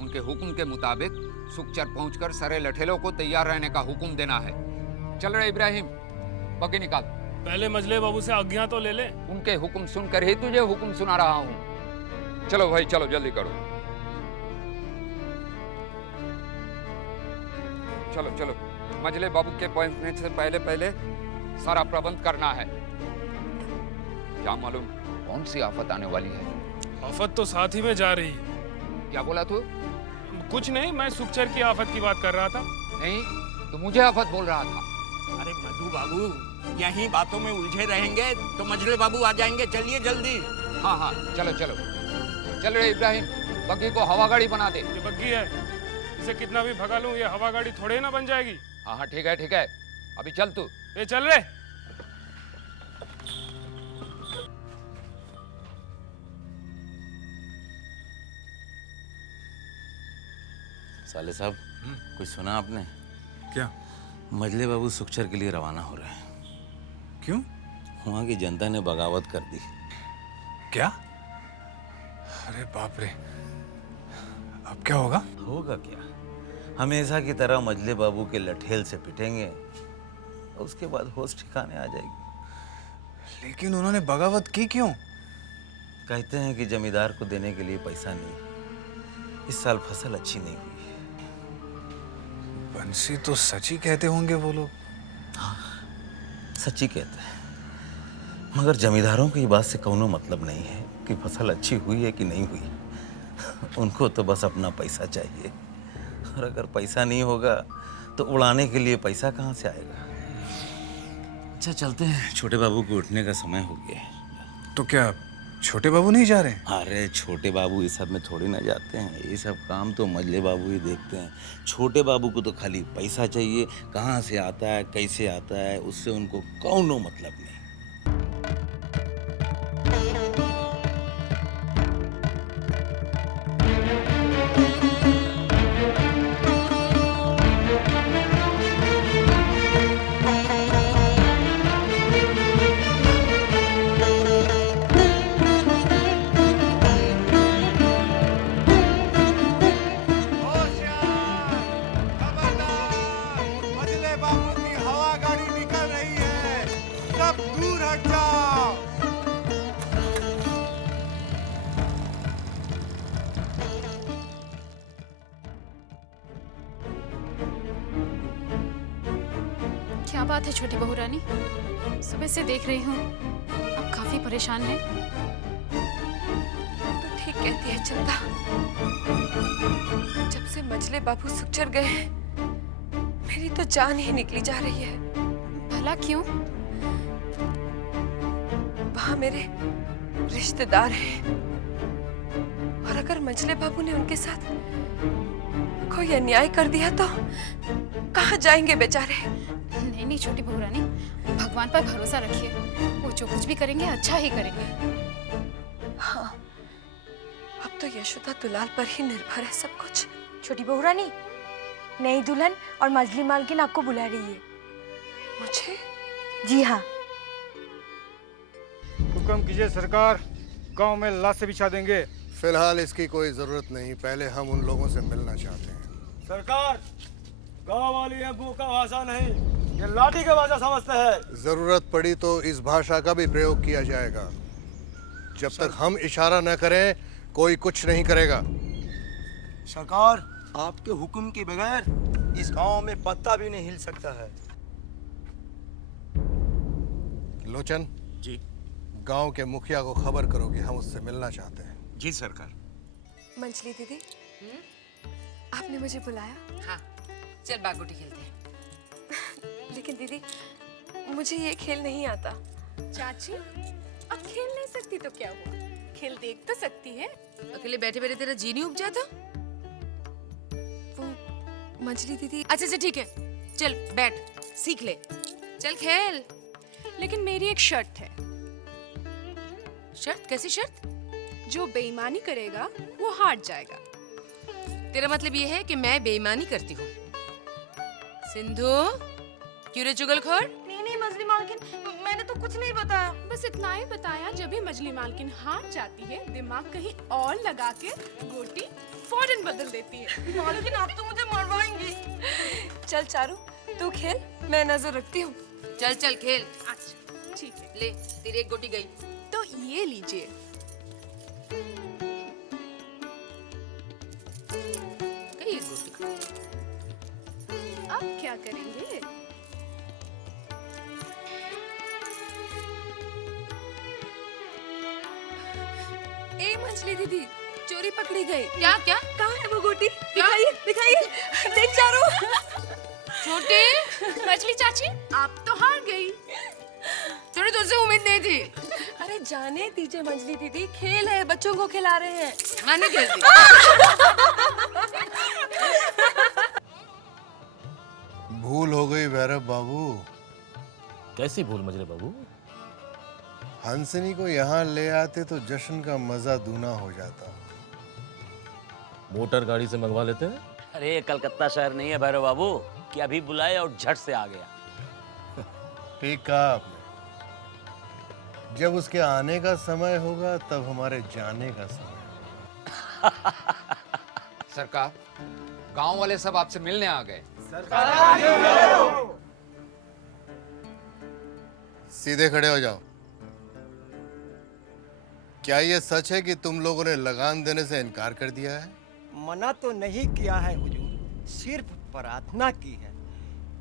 उनके हुक्म के मुताबिक सुखचर पहुंचकर सारे लठेलों को तैयार रहने का हुक्म देना है। चल रहे इब्राहिम, बग्घी निकाल। पहले मजले बाबू से आज्ञा तो ले ले। उनके हुक्म सुनकर ही तुझे हुक्म सुना रहा हूँ। चलो भाई चलो, जल्दी करो। चलो चलो, मजले बाबू के पहुंचने से पहले पहले सारा प्रबंध करना है। क्या मालूम कौन सी आफत आने वाली है। आफत तो साथ ही में जा रही है। क्या बोला तू? कुछ नहीं, मैं सुखचर की आफत की बात कर रहा था। नहीं, तो मुझे आफत बोल रहा था। अरे मधु बाबू, यहीं बातों में उलझे रहेंगे तो मजले बाबू आ जाएंगे। चलिए जल्दी। हाँ हाँ, चलो चलो। चल रहे इब्राहिम, बग्घी को हवा गाड़ी बना दे। ये बग्घी है, इसे कितना भी भगा लूं, ये हवा गाड़ी थोड़े ना बन जाएगी। हाँ हाँ, ठीक है ठीक है। अभी चल तू। ये चल रहे। साले साहब, कुछ सुना आपने? क्या? मजले बाबू सुखचर के लिए रवाना हो रहे हैं। क्यों? वहां की जनता ने बगावत कर दी। क्या? अरे बाप रे, अब क्या होगा? होगा क्या, हमेशा की तरह मजले बाबू के लठेल से पिटेंगे, उसके बाद होश ठिकाने आ जाएगी। लेकिन उन्होंने बगावत की क्यों? कहते हैं कि जमींदार को देने के लिए पैसा नहीं, इस साल फसल अच्छी नहीं हुई। बंसी तो सच ही कहते होंगे वो लोग। हाँ, सच्ची कहते हैं, मगर जमींदारों को ये बात से कोनो मतलब नहीं है कि फसल अच्छी हुई है कि नहीं हुई। उनको तो बस अपना पैसा चाहिए, और अगर पैसा नहीं होगा तो उड़ाने के लिए पैसा कहाँ से आएगा। अच्छा चलते हैं, छोटे बाबू को उठने का समय हो गया है। तो क्या छोटे बाबू नहीं जा रहे हैं? अरे छोटे बाबू इस सब में थोड़ी ना जाते हैं, ये सब काम तो मजले बाबू ही देखते हैं। छोटे बाबू को तो खाली पैसा चाहिए, कहाँ से आता है कैसे आता है उससे उनको कौनो मतलब नहीं। मजले बाबू की हवा गाड़ी निकल रही है, सब दूर हट जाओ। क्या बात है छोटी बहू रानी, सुबह से देख रही हूँ आप काफी परेशान हैं। तो ठीक कहती है चंदा, जब से मजले बाबू सुखचर गए हैं मेरी तो जान ही निकली जा रही है। भला क्यों? वहां मेरे रिश्तेदार हैं, और अगर मजले बाबू ने उनके साथ कोई अन्याय कर दिया तो कहाँ जाएंगे बेचारे? नहीं नहीं छोटी बहू रानी, भगवान पर भरोसा रखिए, वो जो कुछ भी करेंगे अच्छा ही करेंगे। हाँ, अब तो यशोदा दुलाल पर ही निर्भर है सब कुछ। छोटी बहू रानी, नई दुल्हन और मजली मालकिन आपको बुला रही है। मुझे? जी हाँ। हुक्म कीजिए सरकार, गांव में लाशें बिछा देंगे। फिलहाल इसकी कोई जरूरत नहीं, पहले हम उन लोगों से मिलना चाहते हैं। सरकार, गांव वाली अबू का भाषा नहीं, ये लाठी का भाषा समझते हैं। जरूरत पड़ी तो इस भाषा का भी प्रयोग किया जाएगा। जब तक हम इशारा न करें कोई कुछ नहीं करेगा। सरकार, आपके हुक्म के बगैर इस गांव में पत्ता भी नहीं हिल सकता है। लोचन जी, गांव के मुखिया को खबर करो कि हम उससे मिलना चाहते हैं। जी सरकार। मंजली दीदी, आपने मुझे बुलाया? हाँ, चल बागुटी खेलते हैं। लेकिन दीदी, मुझे ये खेल नहीं आता। चाची, अब खेल नहीं सकती तो क्या हुआ? खेल देख तो सकती है। अकेले बैठे बैठे तेरा जी नहीं उब जाता? वो मंजली दीदी। अच्छा अच्छा ठीक है, चल बैठ, सीख ले, चल खेल। लेकिन मेरी एक शर्त है। शर्त? कैसी शर्त? जो बेईमानी करेगा वो हार जाएगा। तेरा मतलब ये है कि मैं बेईमानी करती हूँ? सिंधु, क्यों रे चुगलखोर? नहीं मजली मालकिन, मैंने तो कुछ नहीं बताया। बस इतना ही बताया, जब भी मजली मालकिन हार जाती है दिमाग कहीं और लगा के गोटी फौरन बदल देती है। मालकिन आप तो मुझे मरवाएंगी। चल चारू, तू खेल, मैं नजर रखती हूँ। चल चल खेल। अच्छा ठीक है। ले, तेरी एक गोटी गई। तो ये लीजिए। गई एक गोटी। अब क्या करेंगे? ए मंजली दीदी, चोरी पकड़ी गई। क्या क्या? कहाँ है वो गोटी? दिखाइए दिखाइए। देख चारू। छोटी मछली चाची, आप तो हार गई। छोटी तुझसे उम्मीद नहीं थी। अरे जाने दीजिए मंजली दीदी, खेल है, बच्चों को खिला रहे हैं। मैं नहीं खेलती। भूल हो गई भैरव बाबू। कैसी भूल मजले बाबू? हंसनी को यहाँ ले आते तो जश्न का मजा दूना हो जाता। मोटर गाड़ी से मंगवा लेते हैं। अरे कलकत्ता शहर नहीं है भैरव बाबू कि अभी बुलाए और झट से आ गया। ठीक कहा आपने। जब उसके आने का समय होगा तब हमारे जाने का समय। सरकार, गांव वाले सब आपसे मिलने आ गए। सीधे खड़े हो जाओ। क्या ये सच है कि तुम लोगों ने लगान देने से इनकार कर दिया है? मना तो नहीं किया है हुजूर, सिर्फ प्रार्थना की है।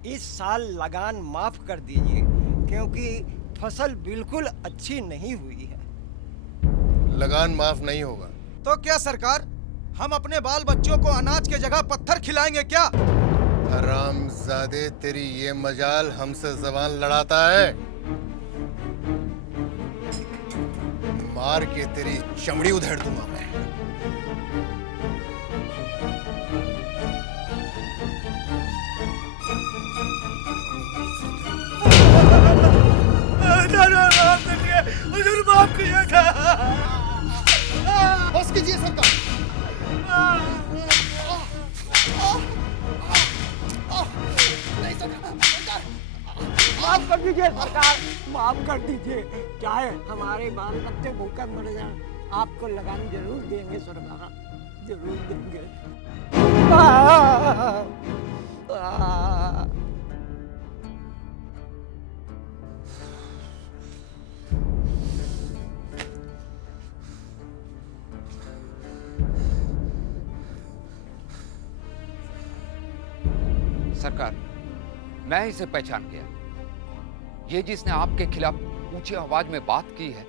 इस साल लगान माफ कर दीजिए क्योंकि फसल बिल्कुल अच्छी नहीं हुई है। लगान माफ नहीं होगा। तो क्या सरकार, हम अपने बाल बच्चों को अनाज के जगह पत्थर खिलाएंगे क्या? हरामजादे, तेरी ये मजाल हमसे जबान लड़ाता है। मार के तेरी चमड़ी उधेड़ दूंगा मैं। हुजूर माफ कीजिएगा। बस कीजिए सरकार। माफ कर दीजिए सरकार, माफ कर दीजिए। चाहे हमारे बाल बच्चे भूखे मर जाएं, आपको लगान जरूर देंगे सरकार, जरूर देंगे। सरकार, मैं इसे पहचान गया। ये जिसने आपके खिलाफ ऊंची आवाज में बात की है,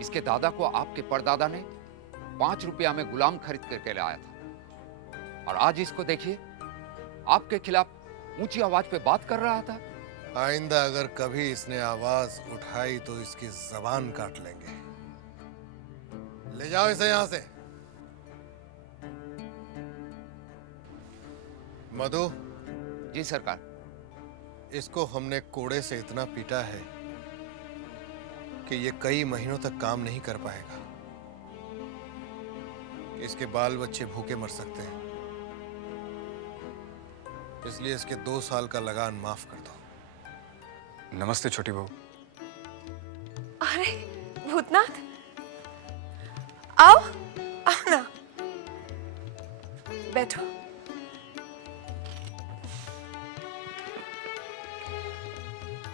इसके दादा को आपके परदादा ने 5 रुपया में गुलाम खरीद करके लाया था, और आज इसको देखिए, आपके खिलाफ ऊंची आवाज पे बात कर रहा था। आइंदा अगर कभी इसने आवाज उठाई तो इसकी जबान काट लेंगे। ले जाओ इसे यहां से। मधु। जी सरकार। इसको हमने कोड़े से इतना पीटा है कि ये कई महीनों तक काम नहीं कर पाएगा। इसके बाल बच्चे भूखे मर सकते हैं, इसलिए इसके 2 साल का लगान माफ कर दो। नमस्ते छोटी बहू। अरे भूतनाथ, आओ आओ ना, बैठो।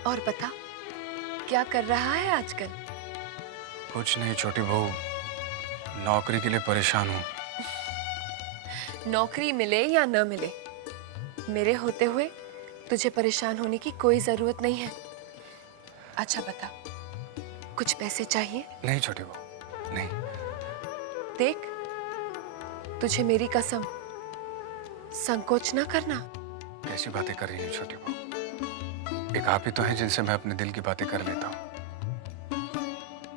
और बता, क्या कर रहा है आजकल? कुछ नहीं छोटी बहू, नौकरी के लिए परेशान हूँ। नौकरी मिले या न मिले, मेरे होते हुए तुझे परेशान होने की कोई जरूरत नहीं है। अच्छा बता, कुछ पैसे चाहिए? नहीं छोटी बहू, नहीं। देख, तुझे मेरी कसम, संकोच ना करना। कैसी बातें कर रही हैं छोटी बहू? एक आप ही तो हैं जिनसे मैं अपने दिल की बातें कर लेता हूँ,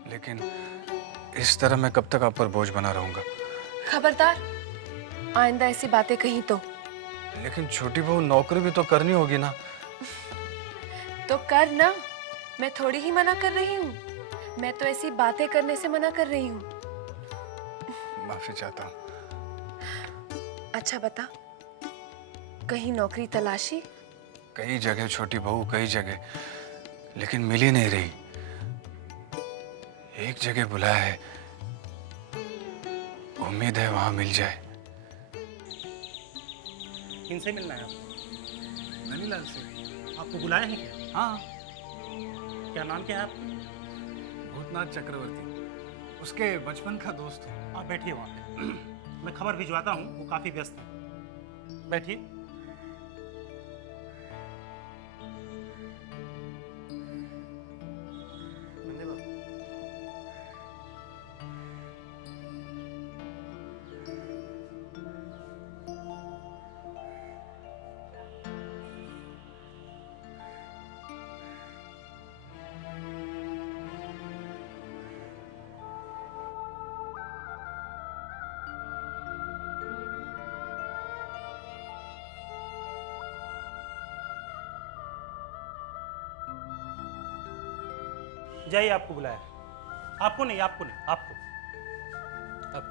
लेकिन इस तरह मैं कब तक आप पर बोझ बना रहूंगा? खबरदार, आइंदा ऐसी बातें कहीं तो। लेकिन छोटी बहू, नौकरी भी तो करनी होगी ना। तो कर ना, मैं थोड़ी ही मना कर रही हूँ, मैं तो ऐसी बातें करने से मना कर रही हूँ। माफी चाहता हूँ। अच्छा बता, कहीं नौकरी तलाशी? कई जगह छोटी बहू, कई जगह, लेकिन मिल ही नहीं रही। एक जगह बुलाया है, उम्मीद है वहां मिल जाए। किनसे मिलना है आपको? ननीलाल से। आपको बुलाया है क्या? हाँ। क्या नाम क्या है आपका? भूतनाथ चक्रवर्ती, उसके बचपन का दोस्त हूँ। आप बैठिए वहाँ पे, मैं खबर भिजवाता हूँ, वो काफ़ी व्यस्त है। बैठिए। जाइए, आपको बुलाया। आपको नहीं, आपको नहीं, आपको। अब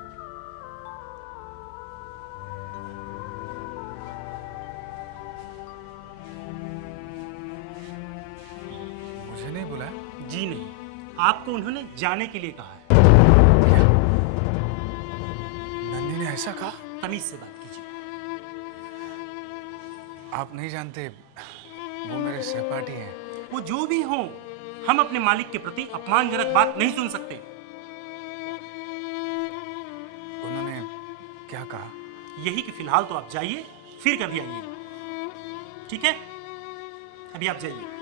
मुझे नहीं बुलाया? जी नहीं, आपको उन्होंने जाने के लिए कहा है। नन्नी ने ऐसा कहा? तमीज से बात कीजिए। आप नहीं जानते, वो मेरे सहपाठी हैं। वो जो भी हो, हम अपने मालिक के प्रति अपमानजनक बात नहीं सुन सकते। उन्होंने क्या कहा? यही कि फिलहाल तो आप जाइए, फिर कभी आइए। ठीक है, अभी आप जाइए।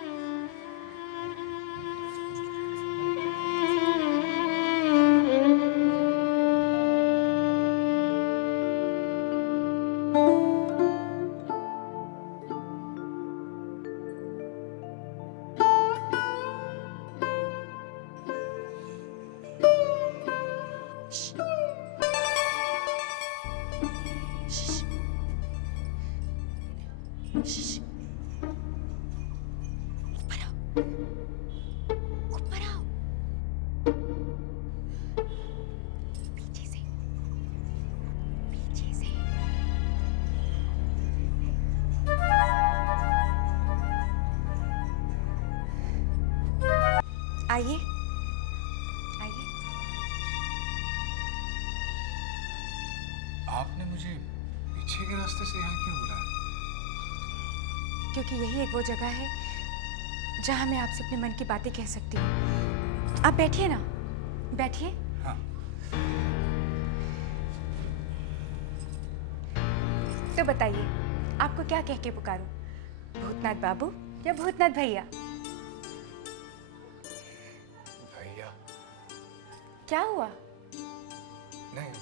आइए, आइए। आपने मुझे पीछे के रास्ते से यहाँ क्यों बुलाया? क्योंकि यही एक वो जगह है जहाँ मैं आपसे अपने मन की बातें कह सकती हूँ। आप बैठिए ना, बैठिए। हाँ। तो बताइए, आपको क्या कह के पुकारूं? भूतनाथ बाबू या भूतनाथ भैया? भैया। क्या हुआ? नहीं,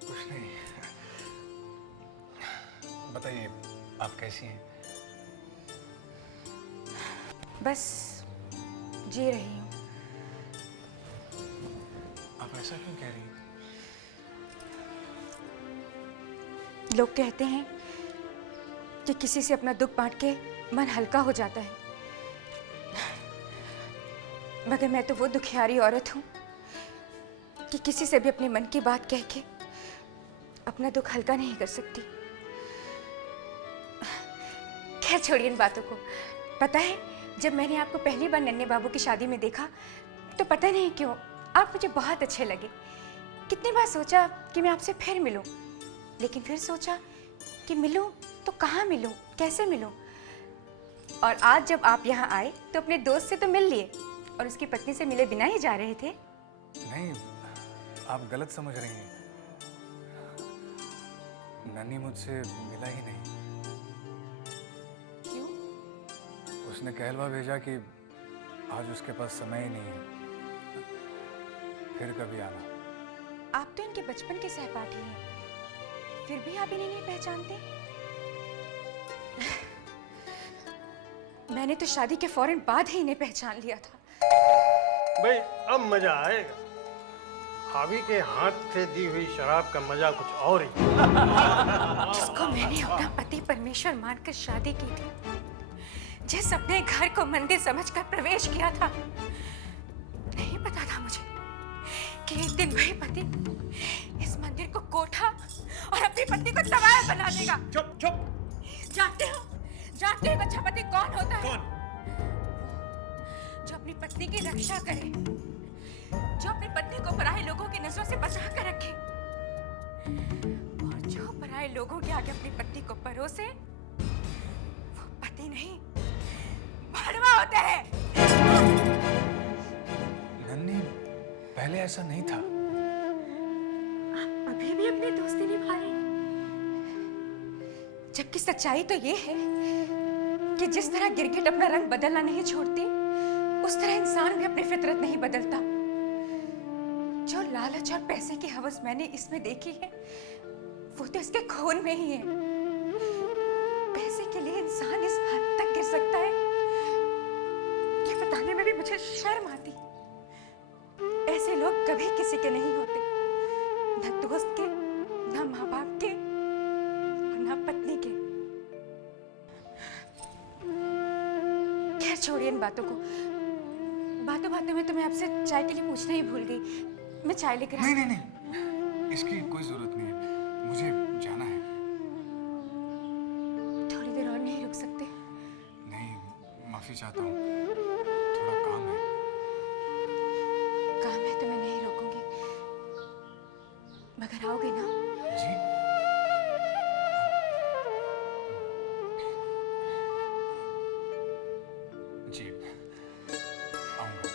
कुछ नहीं। बताइए, आप कैसी हैं? बस जी रही हूँ। आप ऐसा क्यों कह रही हैं? लोग कहते हैं कि किसी से अपना दुख बांट के मन हल्का हो जाता है, मगर मैं तो वो दुखियारी औरत हूँ कि किसी से भी अपने मन की बात कह के अपना दुख हल्का नहीं कर सकती। खैर छोड़िए इन बातों को। पता है, जब मैंने आपको पहली बार नन्हे बाबू की शादी में देखा तो पता नहीं क्यों आप मुझे बहुत अच्छे लगे। कितनी बार सोचा कि मैं आपसे फिर मिलूं, लेकिन फिर सोचा कि मिलूं तो कहाँ मिलूं, कैसे मिलूं। और आज जब आप यहाँ आए तो अपने दोस्त से तो मिल लिए और उसकी पत्नी से मिले बिना ही जा रहे थे। नहीं, आप गलत समझ रही हैं। नन्ही मुझसे मिला ही नहीं। क्यों? उसने कहलवा भेजा कि आज उसके पास समय ही नहीं है, फिर कभी आना। आप तो इनके बचपन के सहपाठी हैं, फिर भी आप इन्हें नहीं पहचानते? मैंने तो शादी के फौरन बाद ही इन्हें पहचान लिया था। भाई अब मजा आएगा। भाभी के हाथ से दी हुई शराब का मजा कुछ और ही। जिसको मैंने अपना पति परमेश्वर मानकर शादी की थी, जिस अपने घर को मंदिर समझकर प्रवेश किया था, नहीं पता था मुझे कि एक दिन वही पति इस मंदिर को कोठा और अपनी पत्नी को तबाह बना देगा। चुप चुप। जानते हो अच्छा पति कौन होता है? कौन? जो अपनी पत्नी की रक्षा करे, जो अपनी पत्नी को पराये लोगों की नजरों से बचा कर रखे, और जो पराये लोगों के आगे अपनी पत्नी को परोसे, वो पति नहीं, भड़वा होता है। नन्ही, पहले ऐसा नहीं था। आप अभी भी अपनी दोस्ती निभा रहे हैं, जबकि सच्चाई तो ये है कि जिस तरह गिरगिट अपना रंग बदलना नहीं छोड़ती, उस तरह इंसान भी अपनी फितरत नहीं बदलता। जो लालच और पैसे की हवस मैंने इसमें देखी है, वो तो इसके खून में ही है। पैसे के लिए इंसान इस हद तक गिर सकता है, ये बताने में भी मुझे शर्म आती। ऐसे लोग कभी किसी के नहीं होते, न दोस्त के, न माँ बाप के, और न पत्नी के। खैर छोड़िए इन बातों को। बातों बातों में तो मैं आपसे चाय के लिए पूछना ही भूल गई। मैं चाय लेकर नहीं नहीं नहीं, इसकी कोई जरूरत नहीं है, मुझे जाना है। थोड़ी देर और नहीं रुक सकते? नहीं, माफी चाहता हूँ, थोड़ा काम है। काम है तो मैं नहीं रोकूंगी, मगर आओगे ना? जी। जी, आऊंगा।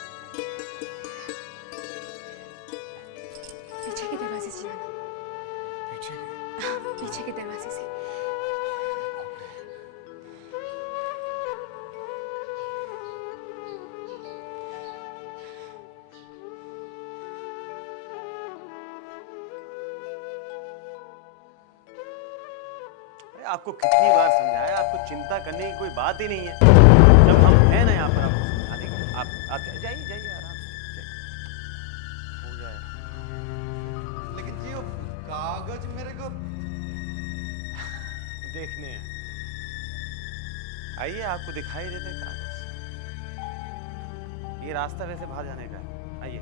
पीछे के दरवाजे से जाना। पीछे के? हाँ, पीछे के दरवाजे से। आपको कितनी बार समझाया, आपको चिंता करने की कोई बात ही नहीं है। जब हम हैं ना यहाँ पर, आपको समझा देंगे। आप जाइए जाइए आराम से हो जाए। लेकिन जी वो कागज मेरे को देखने हैं। आइए, आपको दिखाई देते कागज। ये रास्ता वैसे बाहर जाने का है, आइए।